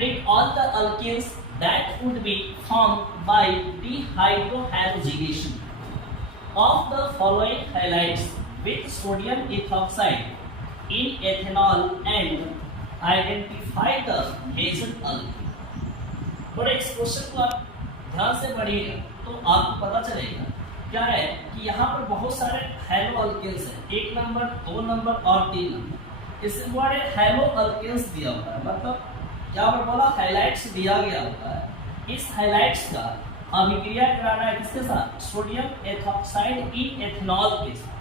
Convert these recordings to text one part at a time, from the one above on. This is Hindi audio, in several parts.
predict all the alkenes that would be formed by dehydrohalogeniation of the following halides with sodium ethoxide in ethanol and identify the Hazen alkene। थोड़े इस क्वेश्चन को आप ध्यान से पढ़िएगा तो आपको पता चलेगा क्या है कि यहाँ पर बहुत सारे हैलो अल्केन्स हैं, 1 नंबर 2 नंबर और 3 नंबर। इससे बड़े हैलो अल्केन्स दिया हुआ है, मतलब यहाँ पर बोला हाइलाइट्स दिया गया होता है। इस हाइलाइट्स का अभिक्रिया कराना है किसके साथ? सोडियम एथॉक्साइड इन एथेनॉल के साथ,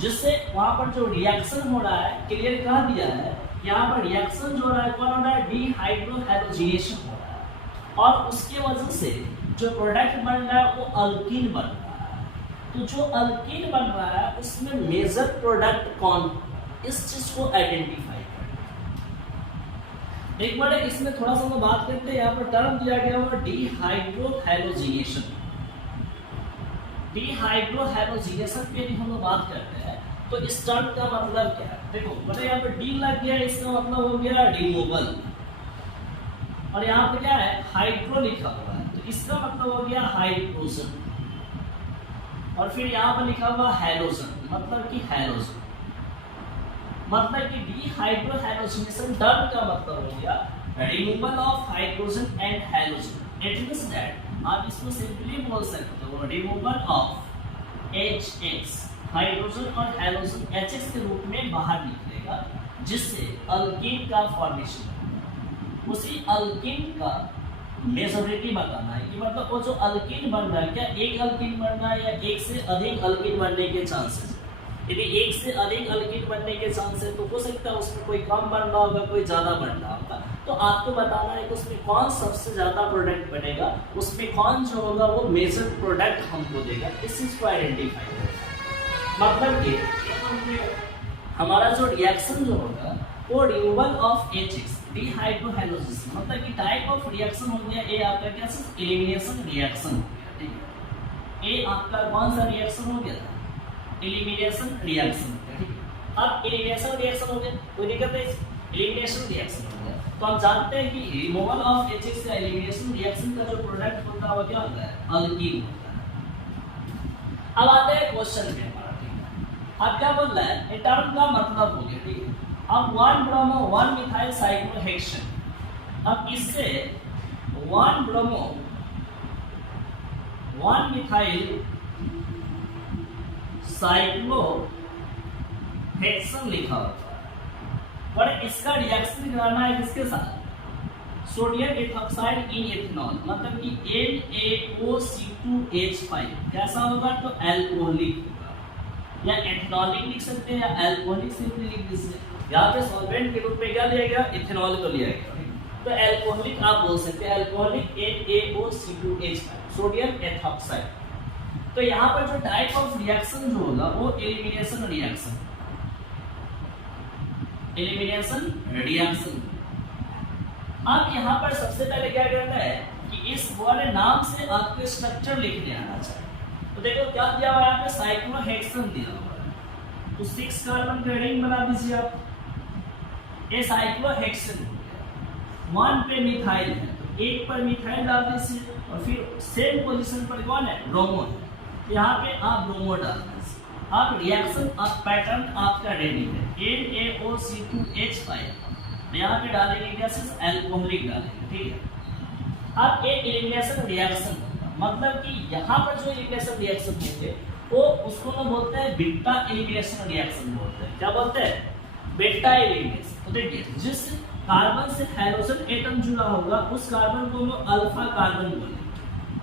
जिससे वहां पर जो रिएक्शन हो रहा है क्लियर कहा दिया है। यहाँ पर रिएक्शन जो हो रहा है कौन हो रहा है? डीहाइड्रोहैलोजिनेशन हो रहा है, और उसके वजह से जो प्रोडक्ट बन रहा है वो अल्कीन बन रहा है। तो जो अल्कीन बन रहा है उसमें मेजर प्रोडक्ट कौन, इस चीज को आइडेंटिफाई करें। एक बार इसमें थोड़ा सा हम बात करते हैं, यहाँ पर टर्म दिया गया हुआ डीहाइड्रोहैलोजिनेशन। डीहाइड्रोहैलोजिनेशन पे हम लोग बात करते हैं तो इस टर्म का मतलब क्या है? देखो मतलब यहाँ पर डी लग गया, इसका मतलब हो गया रिमूवल, और यहाँ पे क्या है? हाइड्रो लिखा हुआ है, तो इसका मतलब हो गया हाइड्रोजन, और फिर यहाँ पर लिखा हुआ हैलोजन, मतलब कि हैलोजन, मतलब कि डीहाइड्रोहैलोजिनेशन टर्म का मतलब हो गया removal of hydrogen and halogen. It means that आप इसको सिंपली बोल सकते हो रिमूवल ऑफ HX, हाइड्रोजन और हैलोजन HX के रूप में बाहर निकलेगा, जिससे अल्कीन का फॉर्मेशन। उसी अल्कीन का मेजोरिटी बताना है कि मतलब वो जो अल्कीन बन रहा है क्या एक अल्कीन बन रहा है या एक से अधिक अल्कीन बनने के चांसेस है। यदि एक से अधिक अल्कीन बनने के चांस है तो हो सकता है उसमें कोई कम बन रहा होगा, कोई ज्यादा बन रहा होगा। तो आपको बताना है कि उसमें कौन सबसे ज्यादा प्रोडक्ट बनेगा, उसमें कौन जो होगा वो मेजर प्रोडक्ट हमको देगा, इस चीज को आइडेंटिफाई करेगा। मतलब कि हमारा जो रिएक्शन जो होगा वो रिमूवल ऑफ HX, डीहाइड्रोहैलोजिनेशन, मतलब कि टाइप ऑफ रिएक्शन हो गया। ए आपका क्या? एलिमिनेशन रिएक्शन हो गया, ठीक है। ए आपका कौन सा रिएक्शन हो गया? एलिमिनेशन रिएक्शन, ठीक है। अब एलिमिनेशन रिएक्शन हो गया, कोई दिक्कत नहीं, एलिमिनेशन रिएक्शन हो गया। तो हम जानते हैं कि रिमूवल ऑफ HX का एलिमिनेशन रिएक्शन का जो प्रोडक्ट होता है वो क्या होता है? अल्कीन होता है। अब आते हैं क्वेश्चन पे हमारा, ठीक है। अब क्या बोल रहा है? ये टर्म का मतलब हो गया, ठीक है। अब 1 ब्रोमो 1 मिथाइल साइक्लोहेक्सेन, अब इससे 1 ब्रोमो 1 मिथाइल साइक्लोहेक्सेन लिखा होता है, पर इसका रिएक्शन कराना है किसके साथ? सोडियम एथॉक्साइड इन एथेनॉल, मतलब कि NaOC2H5 कैसा होगा? तो अल्कोहलिक होगा, या एथेनॉलिक लिख सकते हैं या अल्कोहलिक सिंपली लिख दीजिए। यहाँ पे सॉल्वेंट के रूप में क्या लिया गया? इथेनॉल को लिया गया, तो अल्कोहलिक आप बोल सकते हैं, अल्कोहलिक NaOC2H5 सोडियम एथॉक्साइड। तो यहाँ पर जो टाइप ऑफ रिएक्शन जो होगा वो एलिमिनेशन रिएक्शन, एलिमिनेशन रिएक्शन। अब यहाँ पर सबसे पहले क्या करना है कि इस वाले नाम से आपको स्ट्रक्चर लिखने आना चाहिए। तो देखो क्या दिया हुआ है? यहाँ पे साइक्लोहेक्सेन दिया हुआ है, तो 6 कार्बन का रिंग बना दीजिए आप। ये साइक्लोहेक्सेन 1 पे मिथाइल है, तो 1 पर मिथाइल डाल दीजिए, और फिर सेम पोजीशन पर कौन है? ब्रोमो है, यहाँ पे आप ब्रोमो डाल दीजिए। अब रिएक्शन पैटर्न आपका रेडी है, NaOC2H5, यहाँ पे डालेंगे क्या? सिर्फ अल्कोहलिक डालेंगे, ठीक है। अब एक एलिमिनेशन रिएक्शन, मतलब कि यहाँ पर जो एलिमिनेशन रिएक्शन होंगे वो उसको ना बोलते हैं बीटा एलिमिनेशन रिएक्शन बोलते हैं। क्या बोलते हैं? Beta elimination. तो देखिए जिस कार्बन से हाइड्रोजन एटम जुड़ा होगा उस कार्बन को हम अल्फा कार्बन बोलेंगे,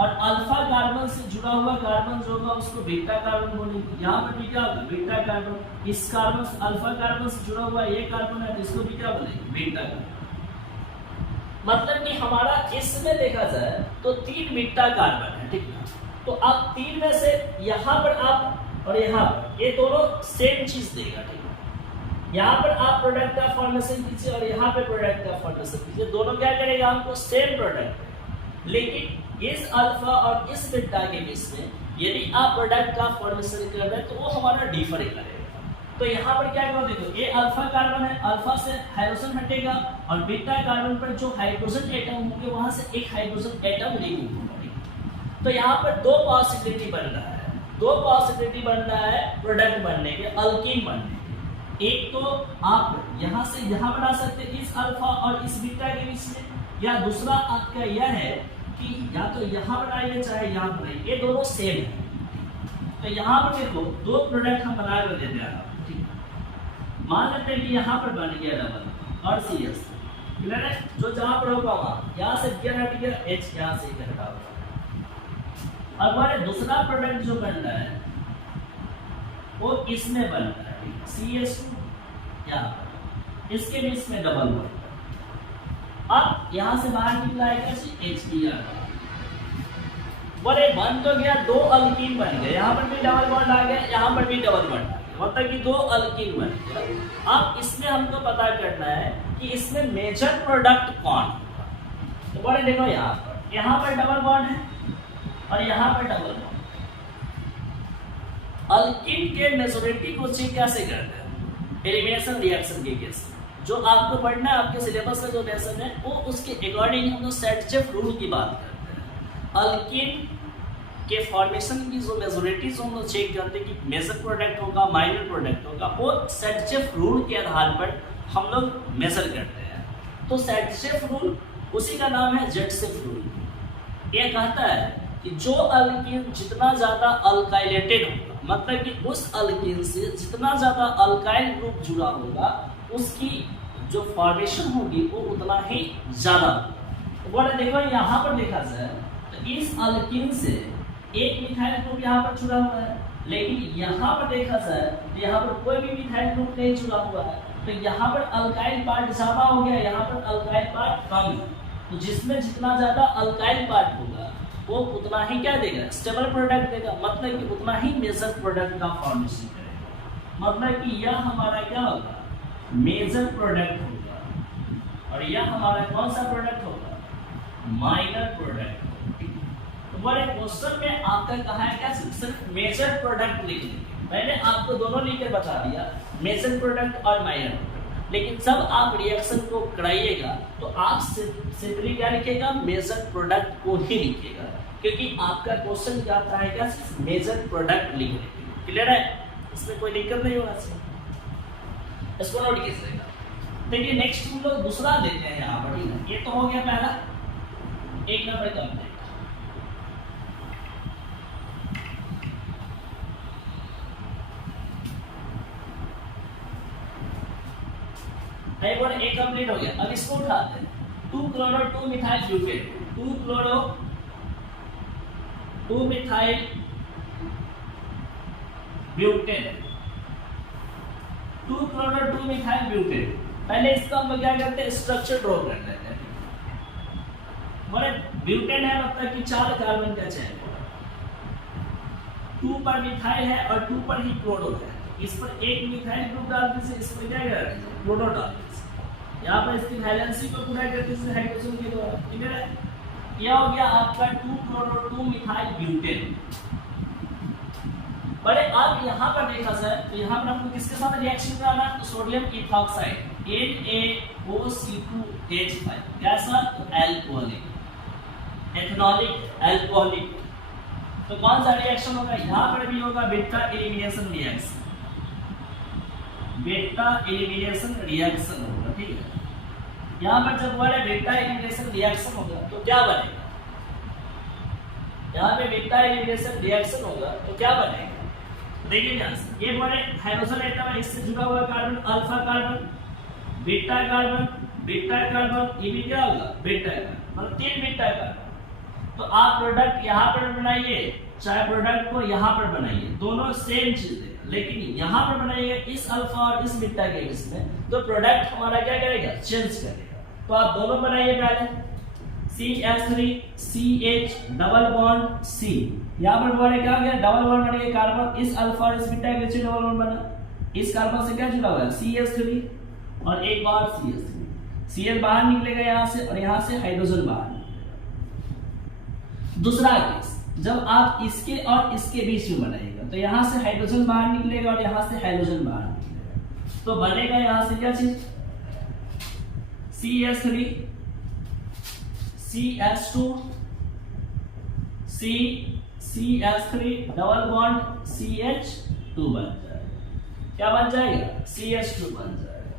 और अल्फा कार्बन से जुड़ा हुआ कार्बन जो होगा उसको बीटा कार्बन बोलेंगे। यहाँ पर भी क्या होगा? Beta carbon. इस कार्बन से अल्फा कार्बन से जुड़ा हुआ ये कार्बन है तो इसको भी क्या बोलेंगे? Beta carbon. मतलब कि हमारा इसमें देखा जाए तो 3 बीटा कार्बन है, ठीक है। तो अब 3 में से यहाँ पर आप और यहाँ पर ये दोनों सेम चीज देगा, ठीक है। यहाँ पर आप प्रोडक्ट का फॉर्मेशन कीजिए और यहाँ पे प्रोडक्ट का फॉर्मेशन कीजिए, दोनों क्या करेगा? हमको सेम प्रोडक्ट। लेकिन इस अल्फा और इस बीटा के बीच में यदि आप प्रोडक्ट का फॉर्मेशन कर रहे हैं तो वो हमारा डिफर करेगा। तो यहाँ पर क्या करो, देखो ये अल्फा कार्बन है, अल्फा से हाइड्रोजन हटेगा और बीटा कार्बन पर जो हाइड्रोजन एटम होंगे वहां से एक हाइड्रोजन एटम रिमूव होगा। तो यहाँ पर दो पॉसिबिलिटी बन रहा है, दो पॉसिबिलिटी बन रहा है प्रोडक्ट बनने के, अल्कीन बनने के। एक तो आप यहाँ से यहाँ बना सकते हैं इस अल्फा और इस बीटा के बीच में, या दूसरा आपका यह है कि या तो यहाँ बनाइए चाहे यहाँ बनाइए, ये दोनों सेम है। तो यहाँ पर देखो दो प्रोडक्ट हम बना कर देते हैं, ठीक है। मान लेते हैं कि यहाँ पर बन गया डबल और सी एस, क्लियर है। जो जहाँ पर होगा वहाँ, यहाँ से क्या हट गया एच, यहाँ से हटा होगा। अब हमारे दूसरा प्रोडक्ट जो बन रहा है वो इसमें बन रहा है CH2, यहाँ पर इसके बीच में डबल बन। अब यहाँ से बाहर निकला है कैसे HBr, बोले बन तो गया, दो अल्कीन बन गए, यहाँ पर भी डबल बॉन्ड आ गया, यहाँ पर भी डबल बॉन्ड आ गया, मतलब कि दो अल्कीन बन गया। अब इसमें हमको पता करना है कि इसमें मेजर प्रोडक्ट कौन होगा। तो बोले देखो यहाँ पर डबल बॉन्ड है और यहाँ पर डबल बॉन्ड। अल्कीन के मेजॉरिटी को चेक कैसे करते हैं, एलिमिनेशन रिएक्शन के केस। जो आपको पढ़ना है, आपके सिलेबस का जो लेसन है वो उसके अकॉर्डिंग हम लोग सेट रूल की बात करते हैं। अल्कीन के फॉर्मेशन की जो मेजॉरिटीज हम लोग चेक करते हैं कि मेजर प्रोडक्ट होगा, माइनर प्रोडक्ट होगा, वो सेट रूल के आधार पर हम लोग मेजर करते हैं। तो सेट रूल उसी का नाम है जेटसेफ रूल। ये कहता है कि जो अल्कीन जितना ज्यादा अल्काइलेटेड होगा, मतलब कि उस अल्कीन से जितना ज्यादा अल्काइल ग्रुप जुड़ा होगा, उसकी जो फॉर्मेशन होगी वो उतना ही ज्यादा। तो देखो यहाँ पर देखा जाए तो इस अल्कीन से एक मिथाइल ग्रुप यहाँ पर जुड़ा हुआ है, लेकिन यहाँ पर देखा जाए तो यहाँ पर कोई भी मिथाइल ग्रुप नहीं जुड़ा हुआ है। तो यहाँ पर अल्काइल पार्ट ज्यादा हो गया, यहाँ पर अल्काइल पार्ट कम है। तो जिसमें जितना ज्यादा अल्काइल पार्ट होगा वो उतना ही क्या देगा, स्टेबल प्रोडक्ट देगा, मतलब कि उतना ही मेजर प्रोडक्ट का फॉर्मेशन करेगा। मतलब कि यह हमारा क्या होगा, मेजर प्रोडक्ट होगा, और यह हमारा कौन सा प्रोडक्ट होगा, माइनर प्रोडक्ट। तो बोले क्वेश्चन में आपका कहा है क्या, सिर्फ मेजर प्रोडक्ट लिख लेंगे। मैंने आपको दोनों लिखकर बता दिया, मेजर प्रोडक्ट और माइनर प्रोडक्ट। लेकिन जब आप रिएक्शन को कराइएगा तो आप सिंपली क्या लिखेगा, मेजर प्रोडक्ट को ही लिखिएगा, क्योंकि आपका क्वेश्चन क्या आता है क्या, सिर्फ मेजर प्रोडक्ट लिख लेंगे। क्लियर है, इसमें कोई दिक्कत नहीं होगा, इसको नोट कीजिएगा। देखिए नेक्स्ट हम लोग दूसरा लेते हैं यहाँ पर, ठीक है। ये तो हो गया पहला, एक नंबर कंप्लीट। एक कंप्लीट हो गया। अब इसको उठाते हैं, 2 chloro 2 methyl butane, 2 chloro 2 methyl butane, 2 chloro 2 methyl butane. पहले इसका हम क्या करते हैं, स्ट्रक्चर ड्रॉ कर लेते हैं। बोले ब्यूटेन है मतलब कि 4 कार्बन का चेन, 2 पर मिथाइल है और 2 पर ही क्लोरो है। इस पर एक मिथाइल ग्रुप डालते से इस पर क्या करते हैं, क्लोरो डालते हैं। यहाँ पर इसकी वैलेंसी को पूरा करते हैं हाइड्रोजन के द्वारा। ठीक है, यह हो गया आपका 2 क्लोरो 2 मिथाइल ब्यूटेन। बड़े अब यहाँ पर देखा जाए तो यहाँ पर आपको किसके साथ रिएक्शन कराना है, तो सोडियम इथॉक्साइड NaOC2H5, कैसा, तो एल्कोहलिक, एथनॉलिक एल्कोहलिक। तो कौन सा रिएक्शन होगा, यहाँ पर भी होगा beta elimination reaction, beta elimination reaction होगा। ठीक है, यहाँ पर जब बोले बीटा एलिमिनेशन रिएक्शन होगा तो क्या बनेगा, यहाँ पे बीटा एलिमिनेशन रिएक्शन होगा तो क्या बनेगा, देखिए ध्यान से। ये बोले हाइड्रोजन एटम है, इससे जुड़ा हुआ carbon alpha carbon, beta carbon, beta carbon, ये भी क्या होगा, बीटा कार्बन, मतलब 3 बीटा कार्बन। तो आप प्रोडक्ट यहाँ पर बनाइए चाहे प्रोडक्ट को यहाँ पर बनाइए, दोनों सेम चीज है, लेकिन यहाँ पर बनाइएगा इस अल्फा और इस बीटा के बीच में, तो प्रोडक्ट हमारा क्या करेगा, चेंज करेगा। तो आप दोनों बनाइए पहले, CH3 CH double bond C, यहाँ पर बोले क्या हो गया, डबल बॉन्ड बन गया कार्बन, इस अल्फा और इस बीटा के बीच डबल बॉन्ड बना, इस कार्बन से क्या जुड़ा हुआ है, CH3 और एक बार CH3, Cl बाहर निकलेगा यहाँ से और यहाँ से हाइड्रोजन बाहर निकलेगा। दूसरा केस, जब आप इसके और इसके बीच में बनाइएगा तो यहाँ से हाइड्रोजन बाहर निकलेगा और यहाँ से हाइड्रोजन बाहर निकलेगा, तो बनेगा यहाँ से क्या चीज, CH3 CH2 CH3 double bond CH2 बन जाएगा। क्या बन जाएगा? CH2 बन जाएगा।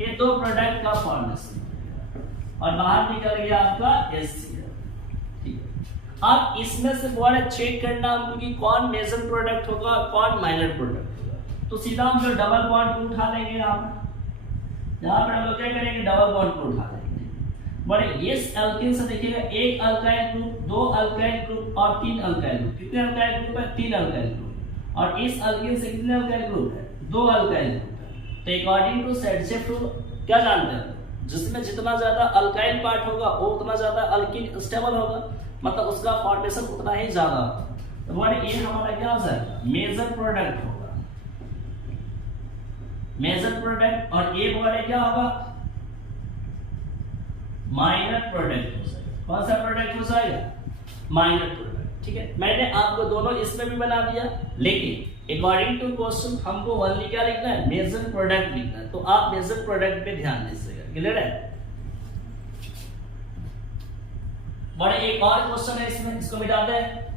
ये दो प्रोडक्ट का फॉर्मेशन और बाहर निकल गया आपका HCl। ठीक है, अब इसमें से बड़ा चेक करना हमको कि कौन मेजर प्रोडक्ट होगा और कौन माइनर प्रोडक्ट होगा। तो सीधा हम जो डबल बॉन्ड को उठा लेंगे यहाँ पर हम लोग क्या करेंगे? डबल बॉन्ड को उठा लेंगे। बड़े इस एल्केन से देखिएगा, एक अल्काइल ग्रुप, दो अल्काइल ग्रुप और तीन अल्काइल ग्रुप। कितने अल्काइल ग्रुप है? तीन अल्काइल ग्रुप। और इस अल्केन से कितने अल्काइल ग्रुप है? दो अल्काइल ग्रुप है। तो अकॉर्डिंग टू सेडशेफ रूल क्या जानते हैं? जिसमें जितना ज्यादा अल्काइल पार्ट होगा वो उतना ज्यादा अल्कीन स्टेबल होगा, मतलब उसका फॉर्मेशन उतना ही ज्यादा होगा। तो बड़े ये हमारा क्या हो जाएगा? मेजर प्रोडक्ट होगा, मेजर प्रोडक्ट। और ये बड़े क्या होगा? माइनर प्रोडक्ट हो जाएगा। कौन सा प्रोडक्ट हो जाएगा? Minor product. ठीक है, मैंने आपको दोनों इसमें भी बना दिया, लेकिन अकॉर्डिंग टू क्वेश्चन हमको ओनली क्या लिखना है? मेजर प्रोडक्ट लिखना है। तो आप मेजर प्रोडक्ट पे ध्यान दीजिएगा। क्लियर है? बड़े एक और क्वेश्चन है इसमें, इसको मिटाते हैं।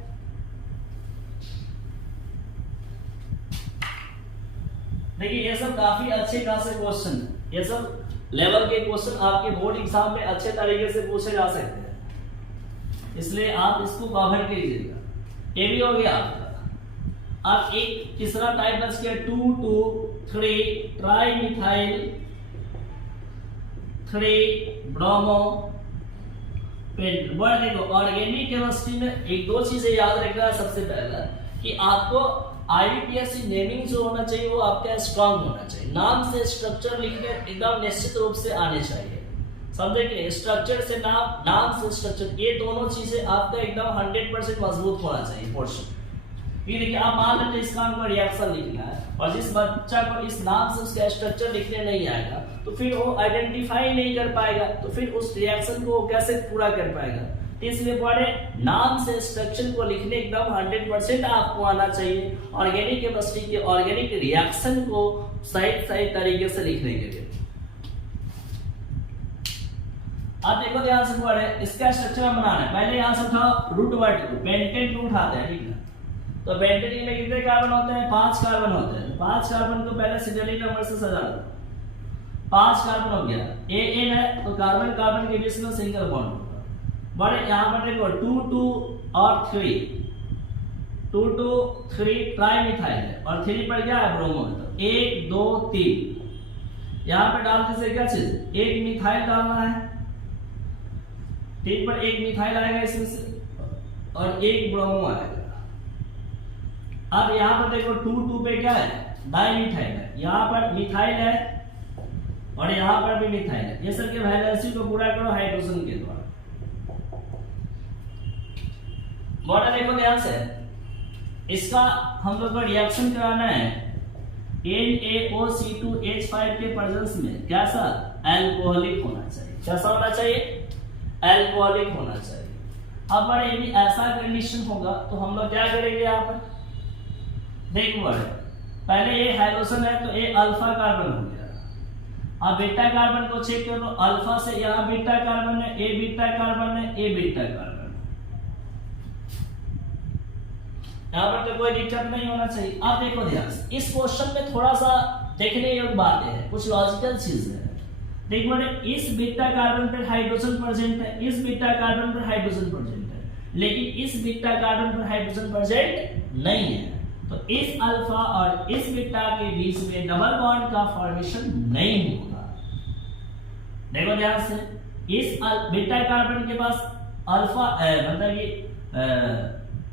देखिए ये सब काफी अच्छे खासे क्वेश्चन है, ये सब लेवल के क्वेश्चन आपके बोर्ड एग्जाम में अच्छे तरीके से पूछे जा सकते हैं, इसलिए आप इसको कवर कीजिएगा। ये भी हो गया आपका। अब एक तीसरा टाइप बच गया 2,2,3 ट्राई मिथाइल 3 ब्रोमो पेंट। बड़ा देखो, ऑर्गेनिक केमिस्ट्री में एक दो चीजें याद रखना। सबसे पहला कि आपको IUPAC नेमिंग जो होना चाहिए वो आपका स्ट्रांग होना चाहिए। नाम से स्ट्रक्चर लिखने एकदम निश्चित रूप से आने चाहिए, समझे कि स्ट्रक्चर से नाम, नाम से स्ट्रक्चर, ये दोनों चीजें आपका एकदम 100% मजबूत होना चाहिए पोर्शन। ये देखिए, आप मान लेते इसका हमको रिएक्शन लिखना है और जिस बच्चा को इस नाम से उसका स्ट्रक्चर लिखने नहीं आएगा तो फिर वो आइडेंटिफाई नहीं कर पाएगा, तो फिर उस रिएक्शन को कैसे पूरा कर पाएगा। इसलिए बड़े नाम से स्ट्रक्चर को लिखने एकदम 100% आपको आना चाहिए ऑर्गेनिक केमिस्ट्री के ऑर्गेनिक रिएक्शन को सही तरीके से लिखने के लिए। आप देखो ध्यान से, बड़े इसका स्ट्रक्चर बनाना है। पहले यहां से उठाओ रूट वर्ड को, पेंटेन को उठाते हैं। ठीक है, तो पेंटेन में कितने कार्बन होते हैं? 5 कार्बन होते हैं। 5 कार्बन को पहले सीरियली नंबर से सजा दो। 5 कार्बन हो गया। एन है तो कार्बन कार्बन के बीच में सिंगल बॉन्ड होगा। बड़े यहाँ पर देखो 2 2 और 3 2 2 3 ट्राई मिथाइल है और 3 पर क्या है? ब्रोमो है। तो 1 2 3 यहाँ पर डालते से क्या चीज? एक मिथाइल डालना है। 3 पर एक मिथाइल आएगा इसमें से और एक ब्रोमो आएगा। अब यहाँ पर देखो 2 2 पे क्या है? डाई मिथाइल है। यहाँ पर मिथाइल है और यहाँ पर भी मिथाइल है। ये सब के वैलेंसी को पूरा करो हाइड्रोजन के द्वारा। बॉर्डर देखो ध्यान से, इसका हम लोग को रिएक्शन कराना है NaOC2H5 के प्रेजेंस में। कैसा? अल्कोहलिक होना चाहिए। कैसा होना चाहिए? अल्कोहलिक होना चाहिए। अब बड़े यदि ऐसा कंडीशन होगा तो हम लोग क्या करेंगे? यहाँ पर देखो बड़े, पहले ये हाइड्रोजन है तो ये अल्फा कार्बन हो गया। अब बीटा कार्बन को चेक करो, अल्फा से यहाँ बीटा कार्बन है, ए बीटा कार्बन है, ए बीटा कार्बन। यहाँ पर तो कोई दिक्कत नहीं होना चाहिए। आप देखो ध्यान से, इस क्वेश्चन में थोड़ा सा देखने योग्य बातें हैं, कुछ लॉजिकल चीज है। देखो इस बीटा कार्बन पर हाइड्रोजन प्रेजेंट है, इस बीटा कार्बन पर हाइड्रोजन प्रेजेंट है, लेकिन इस बीटा कार्बन पर हाइड्रोजन प्रेजेंट नहीं है। तो इस अल्फा और इस बीटा के बीच में डबल बॉन्ड का फॉर्मेशन नहीं होगा। देखो ध्यान से, इस बीटा कार्बन के पास अल्फा मतलब ये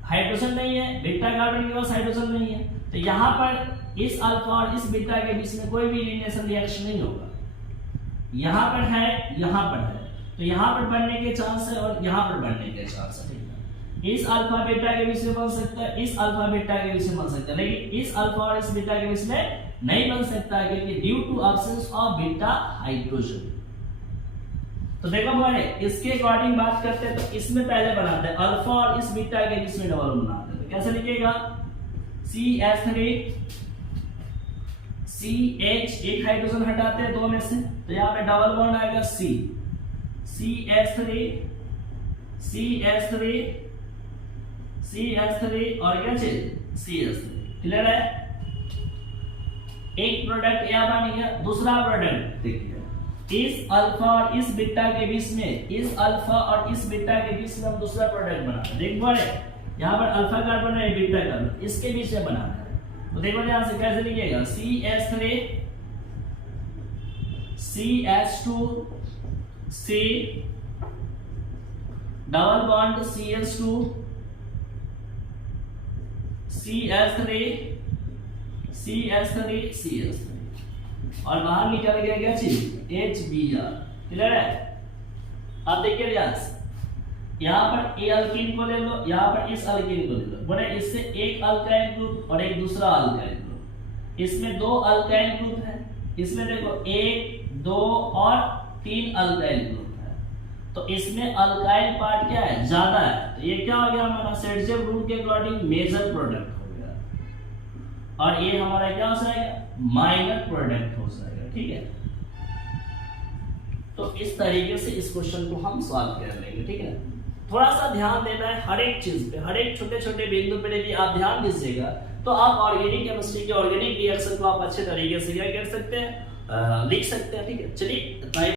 हाइड्रोजन नहीं है, बीटा कार्बन के पास हाइड्रोजन नहीं है, तो यहाँ पर इस अल्फा और इस बीटा के बीच में कोई भी एलिमिनेशन रिएक्शन नहीं होगा। यहाँ पर है, यहाँ पर है, तो यहाँ पर बनने के चांस है और यहाँ पर बनने के चांस है। ठीक है, इस अल्फा बीटा के बीच में बन सकता है, इस अल्फा बीटा के बीच में बन सकता है, लेकिन इस अल्फा और इस बीटा के बीच में नहीं बन सकता क्योंकि due to absence of beta hydrogen. तो देखो भाई, इसके अकॉर्डिंग बात करते हैं तो इसमें पहले बनाते हैं अल्फा और इस बीटा के बीच में डबल बनाते हैं। तो कैसे लिखिएगा? CH3 CH, एक हाइड्रोजन हटाते हैं दो में से, तो यहाँ पे डबल बॉन्ड आएगा C, CH3 CH3 CH3 और क्या चीज CH3। क्लियर है? एक प्रोडक्ट यहाँ बन गया। दूसरा प्रोडक्ट देखिए, इस अल्फा और इस बीटा के बीच में, इस अल्फा और इस बीटा के बीच में हम दूसरा प्रोडक्ट बनाते हैं। देख पा रहे, यहाँ पर अल्फा कार्बन है, बीटा कार्बन, इसके बीच में बनाना है। तो देखो यहां से कैसे लिखिएगा, CH3 CH2 C double bond CH2 CH3 CH3 CH3 और बाहर निकल गया क्या चीज HBr। क्लियर है? अब देखिए यहाँ पर ए अल्कीन को ले लो, यहाँ पर इस अल्कीन को ले लो। बोले इससे एक अल्काइल ग्रुप और एक दूसरा अल्काइल ग्रुप, इसमें दो अल्काइल ग्रुप है, इसमें देखो 1 2 और 3 अल्काइल ग्रुप है। तो इसमें अल्काइल पार्ट क्या है, ज्यादा है। तो ये क्या हो गया हमारा सेडजेव रूल के अकॉर्डिंग मेजर प्रोडक्ट हो गया, और ये हमारा क्या हो जाएगा, माइनर प्रोडक्ट हो जाएगा। ठीक है? तो इस तरीके से इस क्वेश्चन को हम सॉल्व कर लेंगे। ठीक है? थोड़ा सा ध्यान देना है हर एक चीज पे, हर एक छोटे छोटे बिंदु पे यदि आप ध्यान दीजिएगा तो आप ऑर्गेनिक केमिस्ट्री के ऑर्गेनिक रिएक्शन को आप अच्छे तरीके से क्या कर सकते हैं, लिख सकते हैं। ठीक है? चलिए